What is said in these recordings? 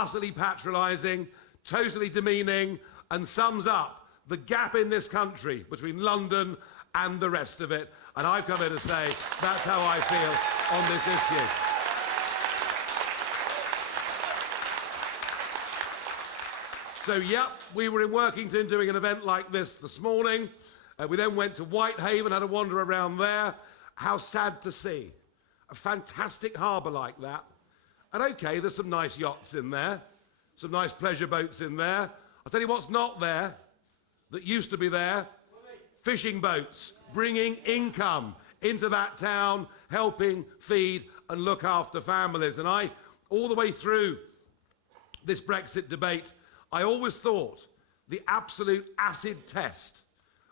utterly patronising, totally demeaning, and sums up the gap in this country between London and the rest of it. And I've come here to say that's how I feel on this issue. So, yep, we were in Workington doing an event like this morning. We then went to Whitehaven, had a wander around there. How sad to see a fantastic harbour like that. And OK, there's some nice yachts in there, some nice pleasure boats in there. I'll tell you what's not there, that used to be there, fishing boats, bringing income into that town, helping feed and look after families. And I, all the way through this Brexit debate, I always thought the absolute acid test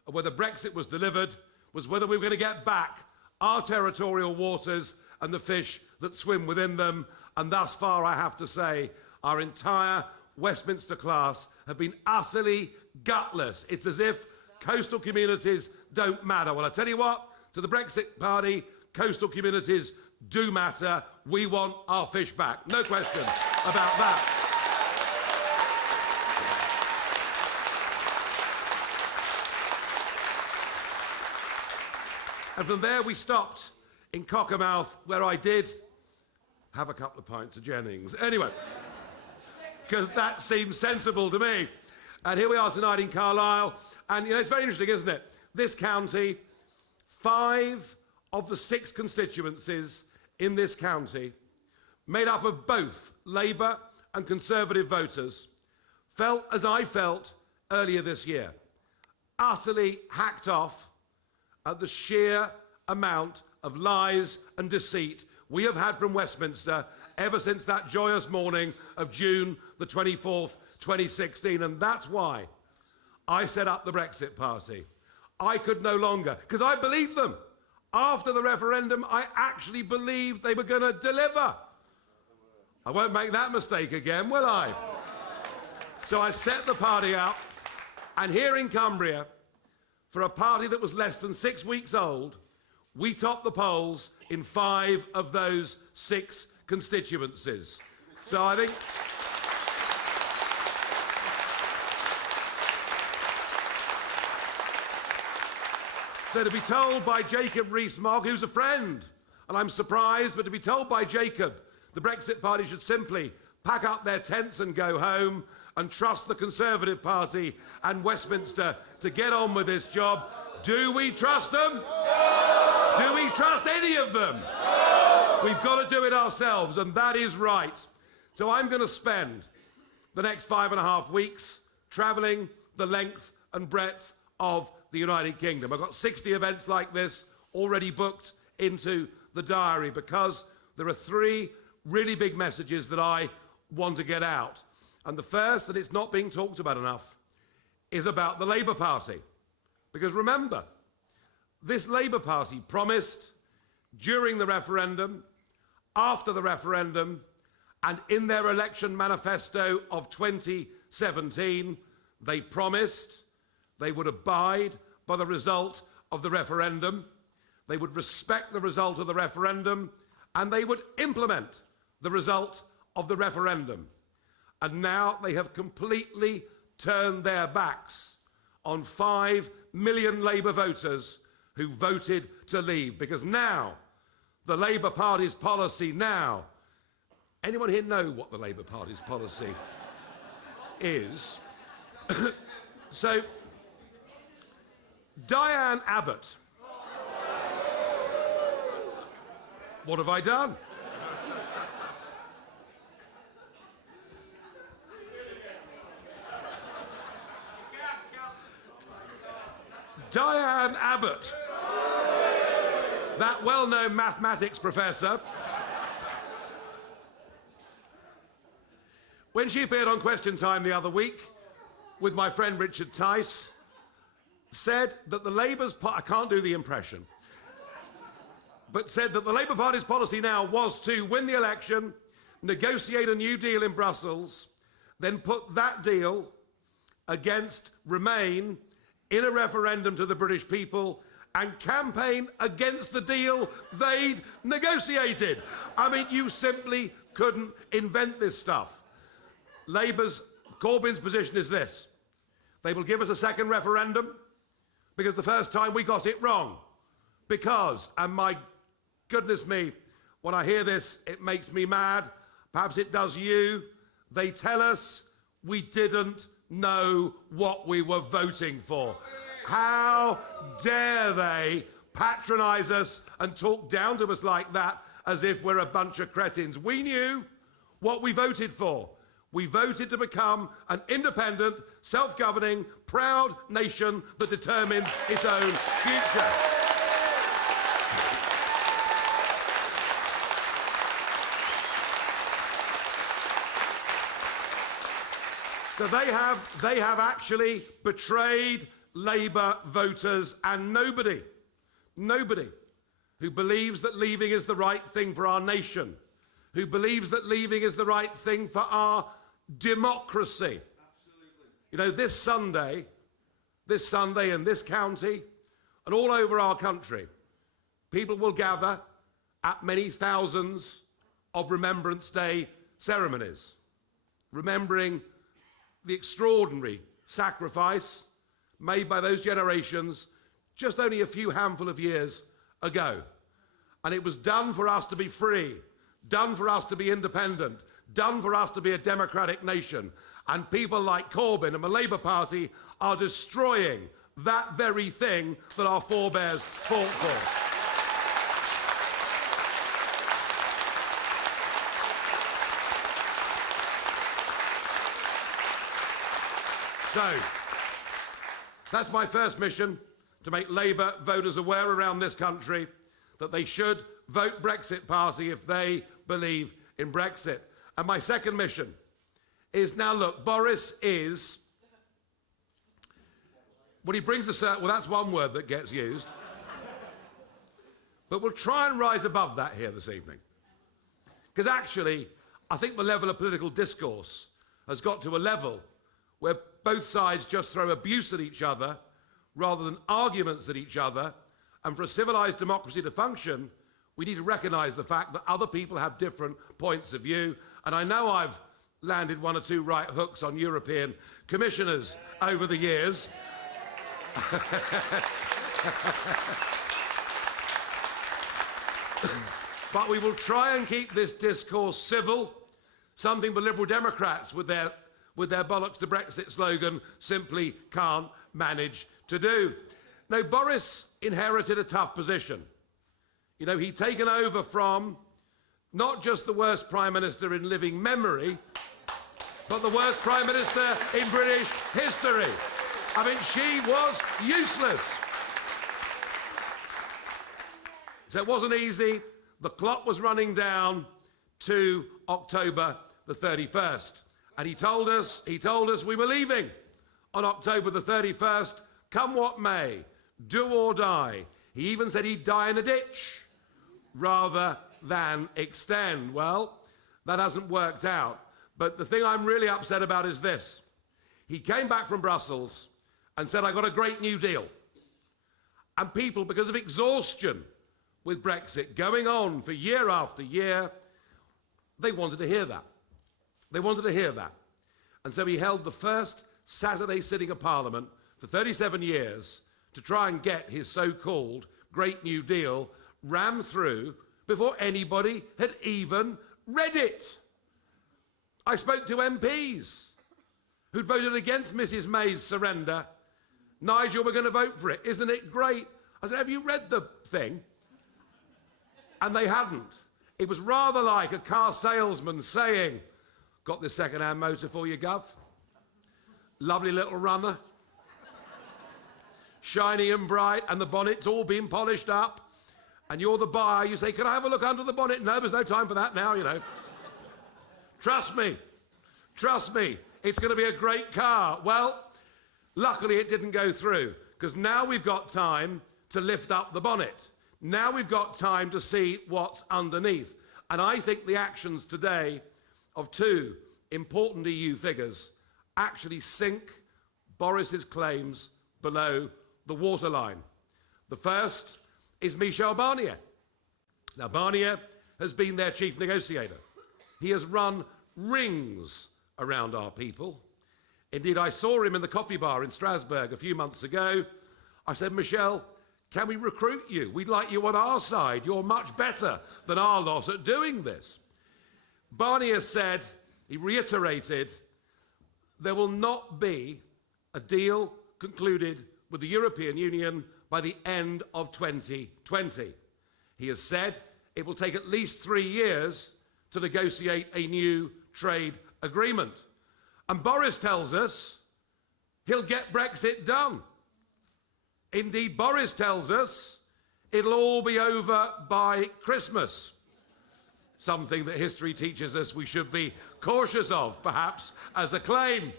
of whether Brexit was delivered was whether we were going to get back our territorial waters and the fish that swim within them. And thus far, I have to say, our entire Westminster class have been utterly gutless. It's as if coastal communities don't matter. Well, I tell you what, to the Brexit Party, coastal communities do matter. We want our fish back. No question about that. And from there we stopped in Cockermouth, where I did have a couple of pints of Jennings. Anyway, because that seems sensible to me. And here we are tonight in Carlisle. And, you know, it's very interesting, isn't it? This county, 5 of the 6 constituencies in this county, made up of both Labour and Conservative voters, felt as I felt earlier this year, utterly hacked off at the sheer amount of lies and deceit we have had from Westminster ever since that joyous morning of June the 24th, 2016. And that's why I set up the Brexit Party. I could no longer, because I believed them. After the referendum, I actually believed they were going to deliver. I won't make that mistake again, will I? So I set the party up, and here in Cumbria, for a party that was less than 6 weeks old, we topped the polls in 5 of those 6 constituencies. So I think... So to be told by Jacob Rees-Mogg, who's a friend, and I'm surprised, but to be told by Jacob the Brexit Party should simply pack up their tents and go home and trust the Conservative Party and Westminster to get on with this job. Do we trust them? No! Do we trust any of them? No! We've got to do it ourselves, and that is right. So I'm going to spend the next 5.5 weeks travelling the length and breadth of the United Kingdom. I've got 60 events like this already booked into the diary because there are 3 really big messages that I want to get out. And the first, and it's not being talked about enough, is about the Labour Party. Because remember, this Labour Party promised during the referendum, after the referendum, and in their election manifesto of 2017, they promised they would abide by the result of the referendum, they would respect the result of the referendum, and they would implement the result of the referendum. And now they have completely turned their backs on 5 million Labour voters who voted to leave. Because now, the Labour Party's policy now, anyone here know what the Labour Party's policy is? So, Diane Abbott. What have I done? Diane Abbott, that well-known mathematics professor, when she appeared on Question Time the other week with my friend Richard Tice, said that the Labour's... I can't do the impression, but said that the Labour Party's policy now was to win the election, negotiate a new deal in Brussels, then put that deal against Remain in a referendum to the British people and campaign against the deal they'd negotiated. I mean, you simply couldn't invent this stuff. Corbyn's position is this. They will give us a second referendum because the first time we got it wrong. Because, and my goodness me, when I hear this, it makes me mad. Perhaps it does you. They tell us we didn't know what we were voting for. How dare they patronise us and talk down to us like that as if we're a bunch of cretins. We knew what we voted for. We voted to become an independent, self-governing, proud nation that determines its own future. So they have actually betrayed Labour voters, and nobody who believes that leaving is the right thing for our nation, who believes that leaving is the right thing for our democracy. Absolutely. You know, this Sunday in this county and all over our country, people will gather at many thousands of Remembrance Day ceremonies, remembering the extraordinary sacrifice made by those generations just only a few handful of years ago. And it was done for us to be free, done for us to be independent, done for us to be a democratic nation. And people like Corbyn and the Labour Party are destroying that very thing that our forebears fought for. So, that's my first mission, to make Labour voters aware around this country that they should vote Brexit Party if they believe in Brexit. And my second mission is, now look, Boris is, when he brings well, that's one word that gets used. But we'll try and rise above that here this evening. Because actually, I think the level of political discourse has got to a level where both sides just throw abuse at each other rather than arguments at each other. And for a civilised democracy to function, we need to recognise the fact that other people have different points of view. And I know I've landed one or two right hooks on European commissioners over the years. But we will try and keep this discourse civil, something the Liberal Democrats with their bollocks to Brexit slogan simply can't manage to do. Now, Boris inherited a tough position. You know, he'd taken over from not just the worst Prime Minister in living memory, but the worst Prime Minister in British history. I mean, she was useless. So it wasn't easy. The clock was running down to October the 31st. And he told us we were leaving on October the 31st, come what may, do or die. He even said he'd die in a ditch rather than extend. Well, that hasn't worked out. But the thing I'm really upset about is this. He came back from Brussels and said, I got a great new deal. And people, because of exhaustion with Brexit going on for year after year, they wanted to hear that. They wanted to hear that. And so he held the first Saturday sitting of Parliament for 37 years to try and get his so-called Great New Deal rammed through before anybody had even read it. I spoke to MPs who'd voted against Mrs. May's surrender. Nigel, we're going to vote for it. Isn't it great? I said, have you read the thing? And they hadn't. It was rather like a car salesman saying, got this second-hand motor for you, Gov. Lovely little runner. Shiny and bright, and the bonnet's all been polished up. And you're the buyer, you say, can I have a look under the bonnet? No, there's no time for that now, you know. Trust me, it's going to be a great car. Well, luckily it didn't go through, because now we've got time to lift up the bonnet. Now we've got time to see what's underneath. And I think the actions today of two important EU figures actually sink Boris's claims below the waterline. The first is Michel Barnier. Now, Barnier has been their chief negotiator. He has run rings around our people. Indeed, I saw him in the coffee bar in Strasbourg a few months ago. I said, Michel, can we recruit you? We'd like you on our side. You're much better than our lot at doing this. Barnier said, he reiterated, there will not be a deal concluded with the European Union by the end of 2020. He has said it will take at least 3 years to negotiate a new trade agreement. And Boris tells us he'll get Brexit done. Indeed, Boris tells us it'll all be over by Christmas. Something that history teaches us we should be cautious of, perhaps, as a claim.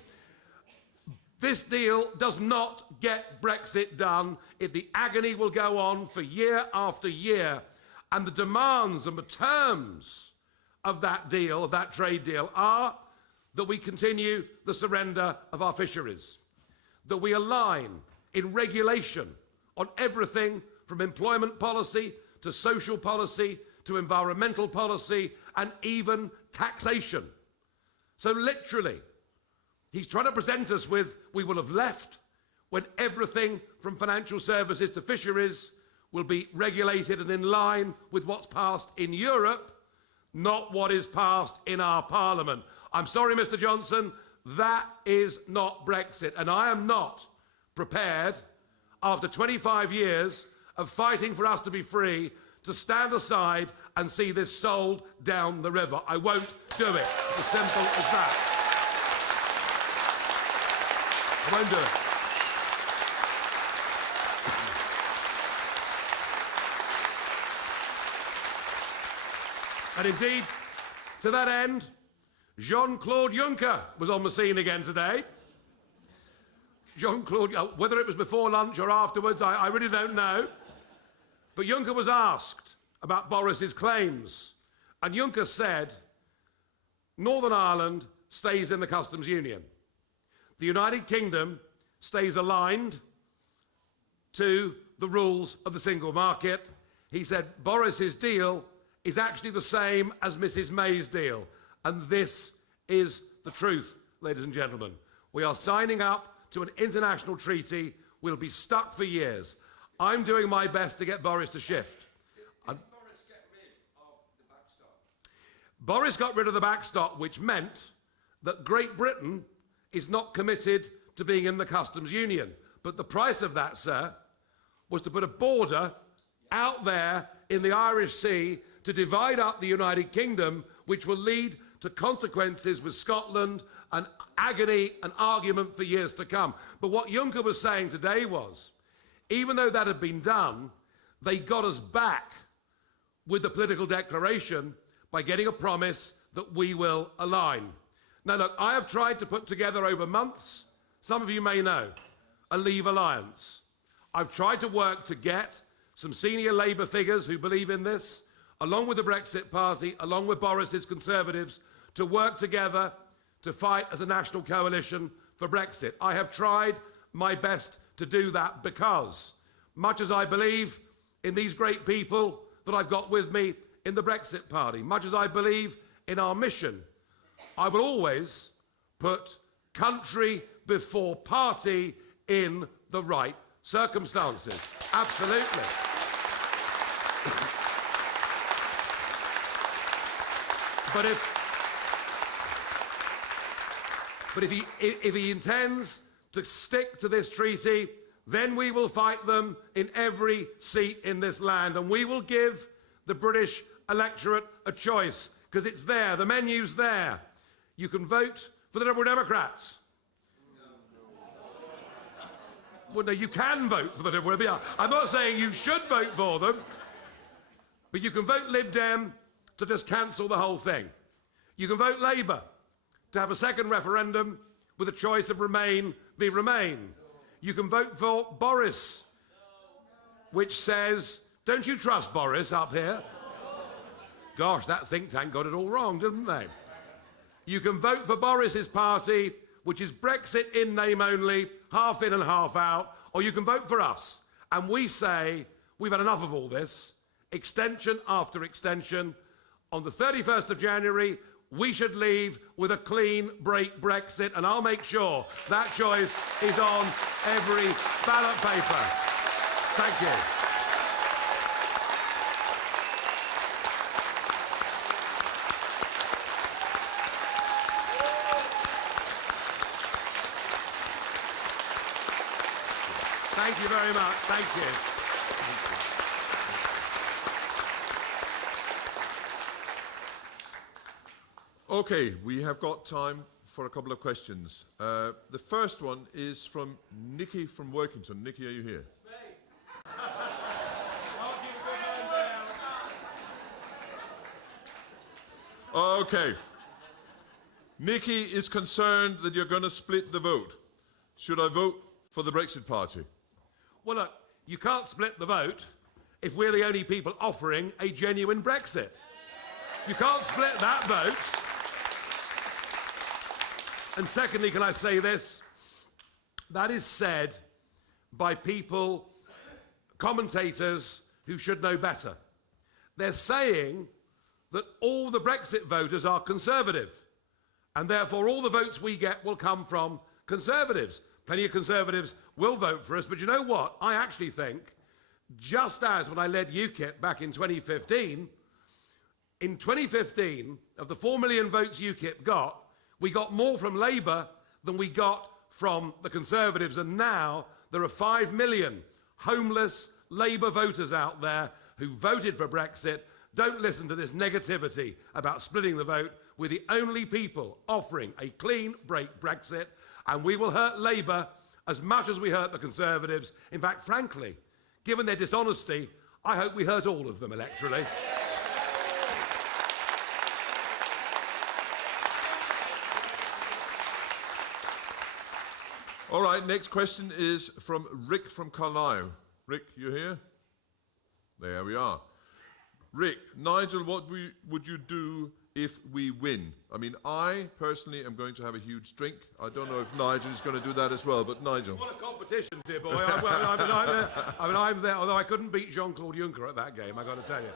This deal does not get Brexit done if the agony will go on for year after year, and the demands and the terms of that deal, of that trade deal, are that we continue the surrender of our fisheries, that we align in regulation on everything from employment policy to social policy to environmental policy and even taxation. So literally, he's trying to present us with, we will have left when everything from financial services to fisheries will be regulated and in line with what's passed in Europe, not what is passed in our parliament. I'm sorry, Mr. Johnson, that is not Brexit. And I am not prepared, after 25 years of fighting for us to be free, to stand aside and see this sold down the river. I won't do it. As simple as that. I won't do it. And indeed, to that end, Jean-Claude Juncker was on the scene again today. Jean-Claude, whether it was before lunch or afterwards, I really don't know. But Juncker was asked about Boris's claims. And Juncker said, Northern Ireland stays in the customs union. The United Kingdom stays aligned to the rules of the single market. He said Boris's deal is actually the same as Mrs. May's deal. And this is the truth, ladies and gentlemen. We are signing up to an international treaty. We'll be stuck for years. I'm doing my best to get Boris to shift. Did Boris get rid of the backstop? Boris got rid of the backstop, which meant that Great Britain is not committed to being in the customs union. But the price of that, sir, was to put a border out there in the Irish Sea to divide up the United Kingdom, which will lead to consequences with Scotland and agony and argument for years to come. But what Juncker was saying today was, even though that had been done, they got us back with the political declaration by getting a promise that we will align. Now look, I have tried to put together over months, some of you may know, a Leave alliance. I've tried to work to get some senior Labour figures who believe in this, along with the Brexit Party, along with Boris's Conservatives, to work together to fight as a national coalition for Brexit. I have tried my best to do that because, much as I believe in these great people that I've got with me in the Brexit Party, much as I believe in our mission, I will always put country before party in the right circumstances. Absolutely. But if he intends to stick to this treaty, then we will fight them in every seat in this land, and we will give the British electorate a choice, because it's there, the menu's there. You can vote for the Liberal Democrats. Well, no, you can vote for the Liberal Democrats. I'm not saying you should vote for them, but you can vote Lib Dem to just cancel the whole thing. You can vote Labour to have a second referendum with a choice of Remain v Remain. You can vote for Boris, which says, don't you trust Boris up here? Gosh, that think tank got it all wrong, didn't they? You can vote for Boris's party, which is Brexit in name only, half in and half out, or you can vote for us. And we say, we've had enough of all this, extension after extension. On the 31st of January, we should leave with a clean break Brexit, and I'll make sure that choice is on every ballot paper. Thank you. Thank you very much. Thank you. Okay, we have got time for a couple of questions. The first one is from Nikki from Workington. Nikki, are you here? Okay. Nikki is concerned that you're going to split the vote. Should I vote for the Brexit Party? Well, look, you can't split the vote if we're the only people offering a genuine Brexit. You can't split that vote. And secondly, can I say this? That is said by people, commentators who should know better. They're saying that all the Brexit voters are Conservative, and therefore all the votes we get will come from Conservatives. Plenty of Conservatives will vote for us, but you know what? I actually think, just as when I led UKIP back in 2015, of the 4 million votes UKIP got, we got more from Labour than we got from the Conservatives, and now there are 5 million homeless Labour voters out there who voted for Brexit. Don't listen to this negativity about splitting the vote. We're the only people offering a clean break Brexit, and we will hurt Labour as much as we hurt the Conservatives. In fact, frankly, given their dishonesty, I hope we hurt all of them electorally. All right, next question is from Rick from Carlisle. Rick, you here? There we are. Rick, Nigel, what would you do if we win? I mean, I personally am going to have a huge drink. I don't know if Nigel is going to do that as well, but Nigel. What a competition, dear boy. I'm there, although I couldn't beat Jean-Claude Juncker at that game, I've got to tell you.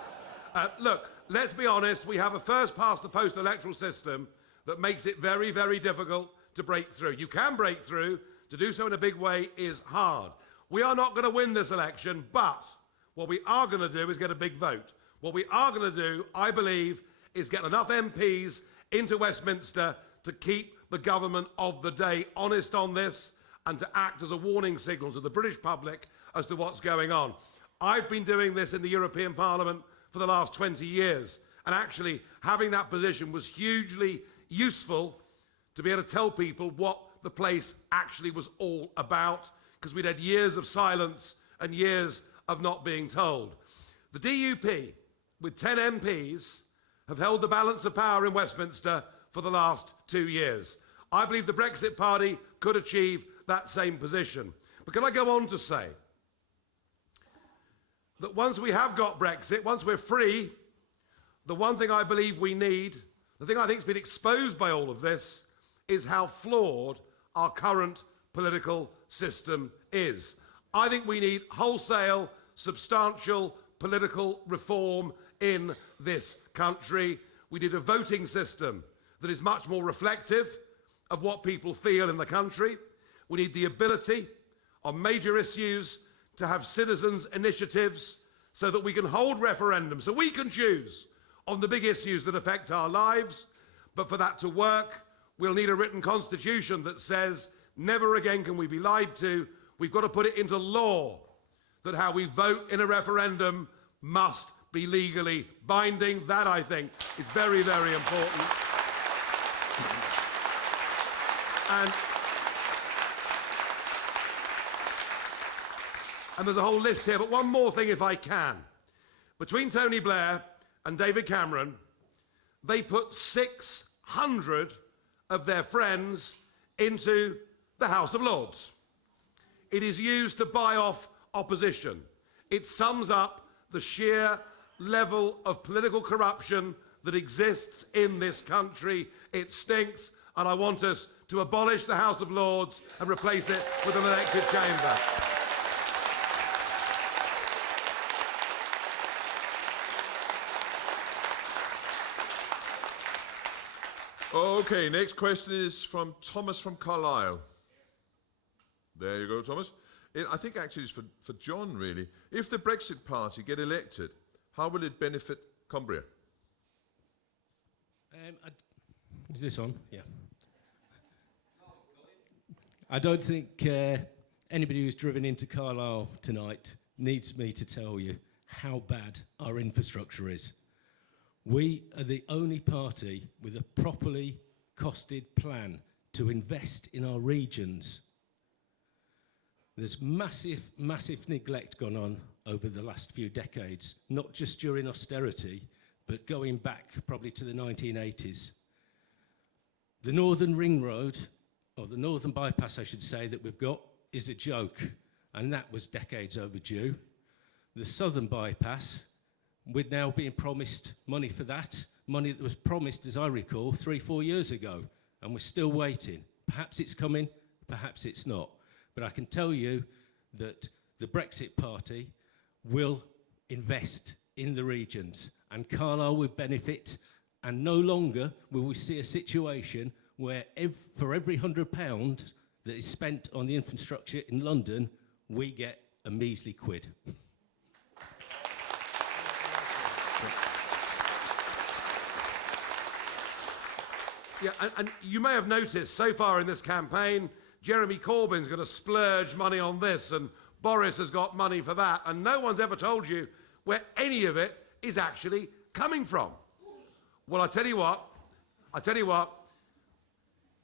Look, let's be honest, we have a first-past-the-post electoral system that makes it very, very difficult to break through. You can break through. To do so in a big way is hard. We are not going to win this election, but what we are going to do is get a big vote. What we are going to do, I believe, is get enough MPs into Westminster to keep the government of the day honest on this and to act as a warning signal to the British public as to what's going on. I've been doing this in the European Parliament for the last 20 years, and actually having that position was hugely useful to be able to tell people what the place actually was all about, because we'd had years of silence and years of not being told. The DUP, with 10 MPs, have held the balance of power in Westminster for the last 2 years. I believe the Brexit Party could achieve that same position. But can I go on to say that once we have got Brexit, once we're free, the one thing I believe we need, the thing I think has been exposed by all of this, is how flawed our current political system is. I think we need wholesale, substantial political reform in this country. We need a voting system that is much more reflective of what people feel in the country. We need the ability on major issues to have citizens' initiatives so that we can hold referendums, so we can choose on the big issues that affect our lives. But for that to work, we'll need a written constitution that says never again can we be lied to. We've got to put it into law that how we vote in a referendum must be legally binding. That, I think, is very, very important. And there's a whole list here, but one more thing if I can. Between Tony Blair and David Cameron, they put 600 of their friends into the House of Lords. It is used to buy off opposition. It sums up the sheer level of political corruption that exists in this country. It stinks, and I want us to abolish the House of Lords and replace it with an elected chamber. Okay, next question is from Thomas from Carlisle. There you go, Thomas. I think actually it's for John, really. If the Brexit Party get elected, how will it benefit Cumbria? Is this on? Yeah. I don't think anybody who's driven into Carlisle tonight needs me to tell you how bad our infrastructure is. We are the only party with a properly costed plan to invest in our regions. There's massive, massive neglect gone on over the last few decades, not just during austerity, but going back probably to the 1980s. The Northern Ring Road, or the Northern Bypass, I should say, that we've got is a joke, and that was decades overdue. The Southern Bypass, we're now being promised money for that, money that was promised, as I recall, 3-4 years ago, and we're still waiting. Perhaps it's coming, perhaps it's not. But I can tell you that the Brexit Party will invest in the regions, and Carlisle will benefit, and no longer will we see a situation where for every £100 that is spent on the infrastructure in London, we get a measly quid. Yeah, and you may have noticed so far in this campaign, Jeremy Corbyn's going to splurge money on this, and Boris has got money for that, and no one's ever told you where any of it is actually coming from. Well, I tell you what,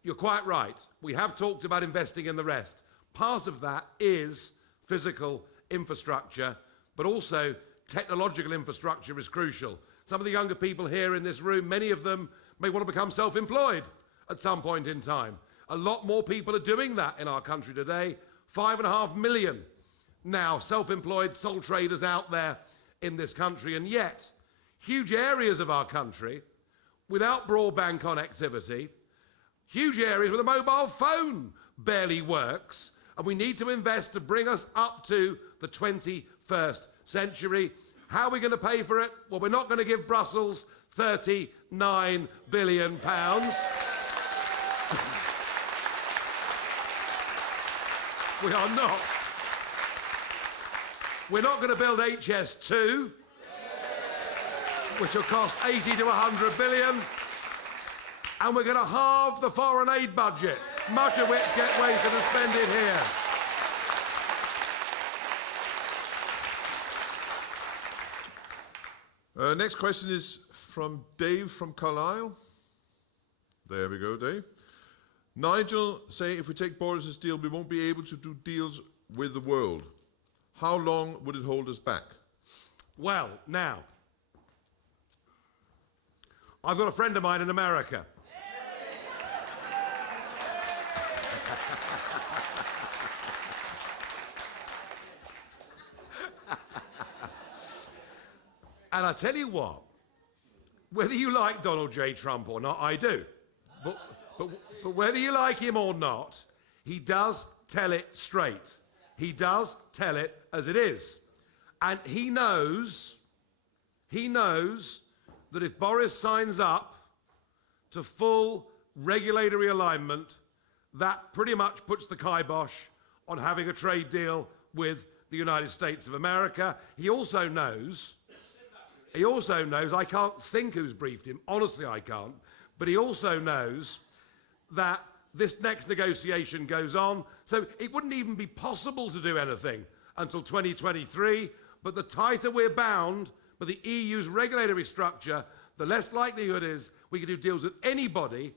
you're quite right. We have talked about investing in the rest. Part of that is physical infrastructure, but also technological infrastructure is crucial. Some of the younger people here in this room, many of them may want to become self-employed at some point in time. A lot more people are doing that in our country today. 5.5 million now self-employed sole traders out there in this country, and yet huge areas of our country without broadband connectivity, huge areas where the mobile phone barely works, and we need to invest to bring us up to the 21st century. How are we going to pay for it? Well, we're not going to give Brussels £39 billion. We are not. We're not going to build HS2, which will cost 80 to 100 billion. And we're going to halve the foreign aid budget, much of which gets wasted and spent here. Next question is from Dave from Carlisle. There we go, Dave. Nigel say if we take Boris's deal, we won't be able to do deals with the world. How long would it hold us back? Well, now, I've got a friend of mine in America. And I tell you what, whether you like Donald J. Trump or not, I do. But whether you like him or not, he does tell it straight. He does tell it as it is. And he knows that if Boris signs up to full regulatory alignment, that pretty much puts the kibosh on having a trade deal with the United States of America. He also knows, I can't think who's briefed him, honestly I can't, but he also knows that this next negotiation goes on, so it wouldn't even be possible to do anything until 2023, but the tighter we're bound by the EU's regulatory structure, the less likelihood is we can do deals with anybody.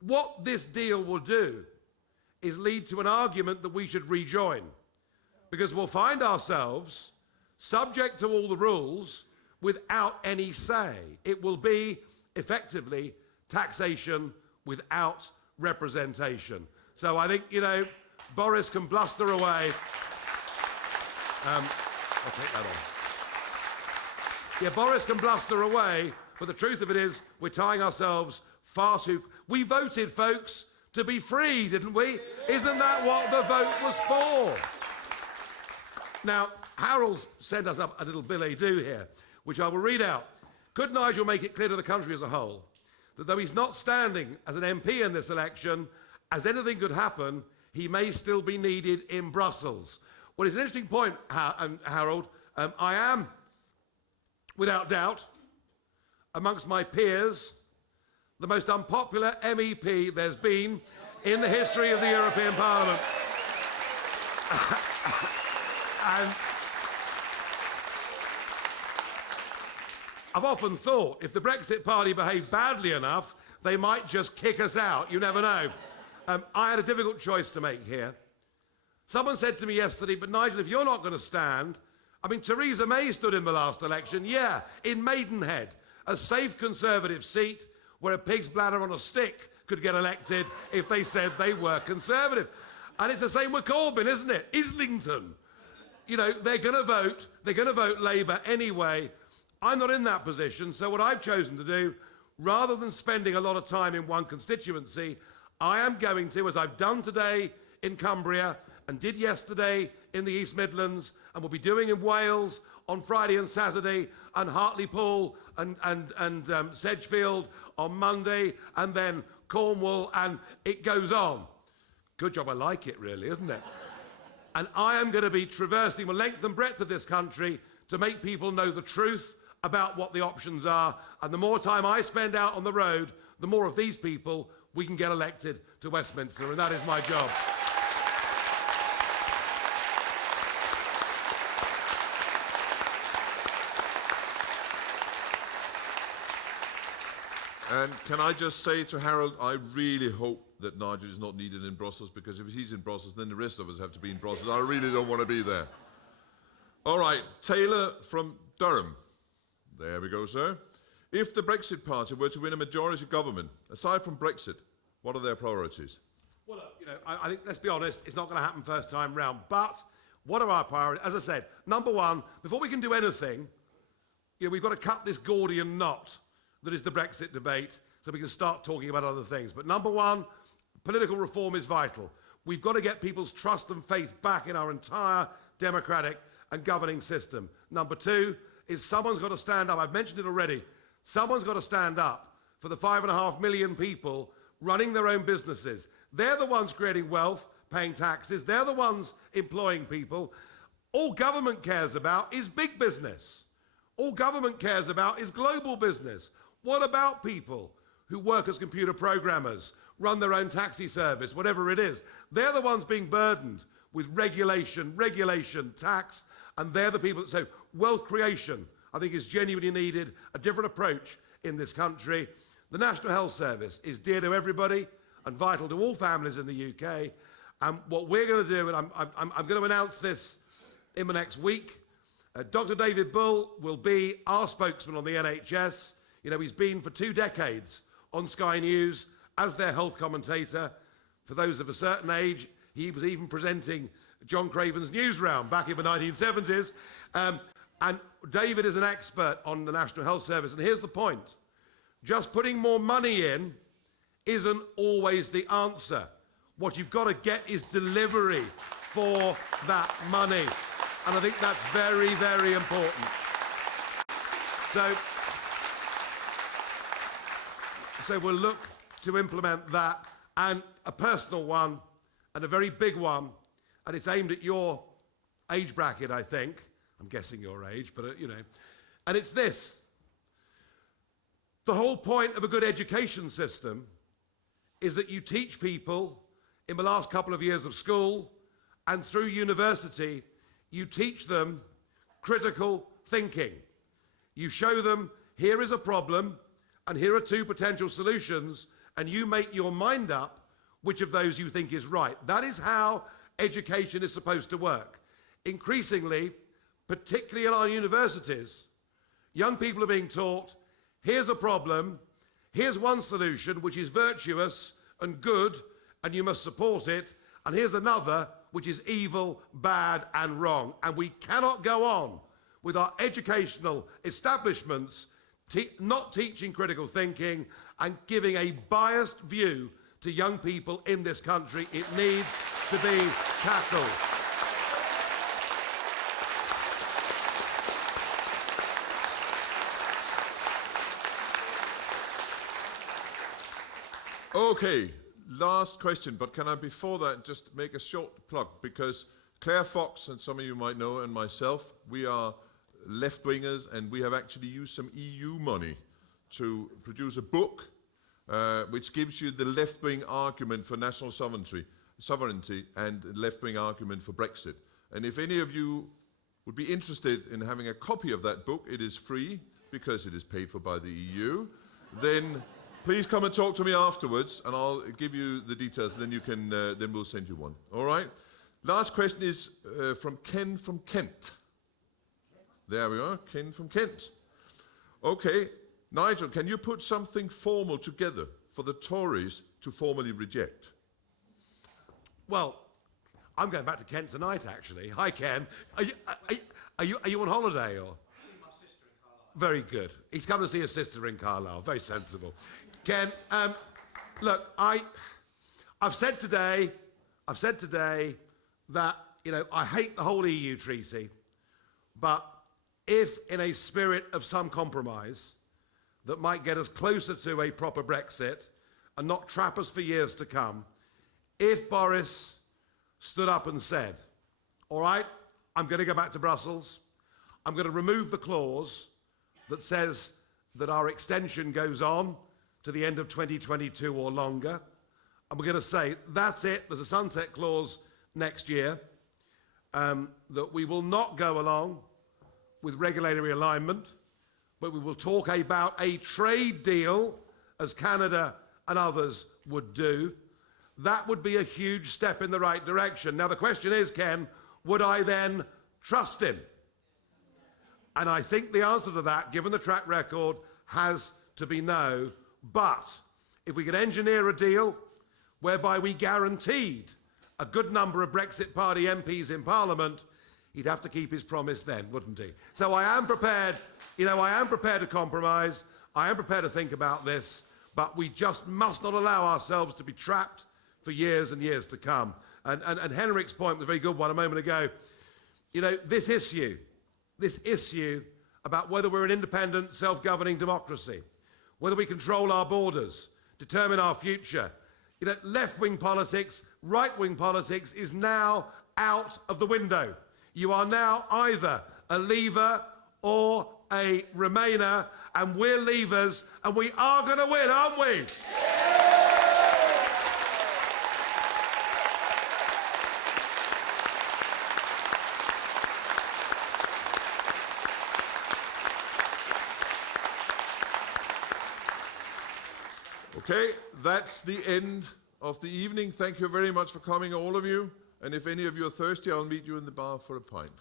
What this deal will do is lead to an argument that we should rejoin, because we'll find ourselves subject to all the rules without any say. It will be effectively taxation without representation. So I think, Boris can bluster away. I'll take that on. Yeah, Boris can bluster away, but the truth of it is we're tying ourselves far too... We voted, folks, to be free, didn't we? Isn't that what the vote was for? Now, Harold's sent us up a little billet-doux here, which I will read out. Could Nigel make it clear to the country as a whole that though he's not standing as an MP in this election, as anything could happen, he may still be needed in Brussels. Well, it's an interesting point, Harold. I am, without doubt, amongst my peers, the most unpopular MEP there's been in the history of the European Parliament. And I've often thought if the Brexit Party behaved badly enough, they might just kick us out. You never know. I had a difficult choice to make here. Someone said to me yesterday, but Nigel, if you're not going to stand, I mean, Theresa May stood in the last election, yeah, in Maidenhead, a safe Conservative seat where a pig's bladder on a stick could get elected if they said they were Conservative. And it's the same with Corbyn, isn't it? Islington. You know, they're going to vote Labour anyway. I'm not in that position, so what I've chosen to do, rather than spending a lot of time in one constituency, I am going to, as I've done today in Cumbria and did yesterday in the East Midlands, and will be doing in Wales on Friday and Saturday, and Hartlepool and Sedgefield on Monday, and then Cornwall, and it goes on. Good job, I like it really, isn't it? And I am going to be traversing the length and breadth of this country to make people know the truth about what the options are. And the more time I spend out on the road, the more of these people we can get elected to Westminster, and that is my job. And can I just say to Harold, I really hope that Nigel is not needed in Brussels, because if he's in Brussels, then the rest of us have to be in Brussels. I really don't want to be there. All right, Taylor from Durham. There we go, sir. If the Brexit Party were to win a majority government, aside from Brexit, what are their priorities? Well, look, you know, I think, let's be honest, it's not going to happen first time round. But what are our priorities? As I said, number one, before we can do anything, you know, we've got to cut this Gordian knot that is the Brexit debate, so we can start talking about other things. But number one, political reform is vital. We've got to get people's trust and faith back in our entire democratic and governing system. Number two is someone's got to stand up. I've mentioned it already. Someone's got to stand up for the 5.5 million people running their own businesses. They're the ones creating wealth, paying taxes. They're the ones employing people. All government cares about is big business. All government cares about is global business. What about people who work as computer programmers, run their own taxi service, whatever it is? They're the ones being burdened with regulation, tax, and they're the people that say wealth creation, I think, is genuinely needed, a different approach in this country. The National Health Service is dear to everybody and vital to all families in the UK. And what we're going to do, and I'm going to announce this in the next week, Dr. David Bull will be our spokesman on the NHS. You know, he's been for 2 decades on Sky News as their health commentator. For those of a certain age, he was even presenting John Craven's News Round back in the 1970s. And David is an expert on the National Health Service. And here's the point. Just putting more money in isn't always the answer. What you've got to get is delivery for that money. And I think that's very, very important. So we'll look to implement that, and a personal one, and a very big one, and it's aimed at your age bracket, I think. I'm guessing your age, but you know. And it's this. The whole point of a good education system is that you teach people in the last couple of years of school and through university, you teach them critical thinking. You show them, here is a problem, and here are 2 potential solutions, and you make your mind up which of those you think is right. That is how education is supposed to work. Increasingly, particularly in our universities, young people are being taught, here's a problem, here's one solution which is virtuous and good, and you must support it, and here's another which is evil, bad, and wrong. And we cannot go on with our educational establishments not teaching critical thinking and giving a biased view to young people in this country. It needs to be tackled. Okay, last question, but can I before that just make a short plug, because Claire Fox, and some of you might know, and myself, we are left-wingers, and we have actually used some EU money to produce a book which gives you the left-wing argument for national sovereignty and the left-wing argument for Brexit. And if any of you would be interested in having a copy of that book, it is free because it is paid for by the EU, then please come and talk to me afterwards and I'll give you the details, and then you can, then we'll send you one. All right? Last question is from Ken from Kent. There we are, Ken from Kent. Okay, Nigel, can you put something formal together for the Tories to formally reject? Well, I'm going back to Kent tonight, actually. Hi, Ken. Are you on holiday, or? See my sister in Carlisle. Very good. He's come to see his sister in Carlisle. Very sensible. Ken, look, I've said today that, you know, I hate the whole EU treaty, but if in a spirit of some compromise that might get us closer to a proper Brexit and not trap us for years to come, if Boris stood up and said, all right, I'm going to go back to Brussels, I'm going to remove the clause that says that our extension goes on to the end of 2022 or longer, and we're going to say, that's it, there's a sunset clause next year, that we will not go along with regulatory alignment, but we will talk about a trade deal, as Canada and others would do. That would be a huge step in the right direction. Now, the question is, Ken, would I then trust him? And I think the answer to that, given the track record, has to be no. But if we could engineer a deal whereby we guaranteed a good number of Brexit Party MPs in Parliament, he'd have to keep his promise then, wouldn't he? So I am prepared, I am prepared to compromise. I am prepared to think about this, but we just must not allow ourselves to be trapped for years and years to come. And Henrik's point was a very good one a moment ago. You know, this issue about whether we're an independent, self-governing democracy, whether we control our borders, determine our future, you know, left-wing politics, right-wing politics is now out of the window. You are now either a leaver or a remainer, and we're leavers, and we are going to win, aren't we? Okay, that's the end of the evening. Thank you very much for coming, all of you. And if any of you are thirsty, I'll meet you in the bar for a pint.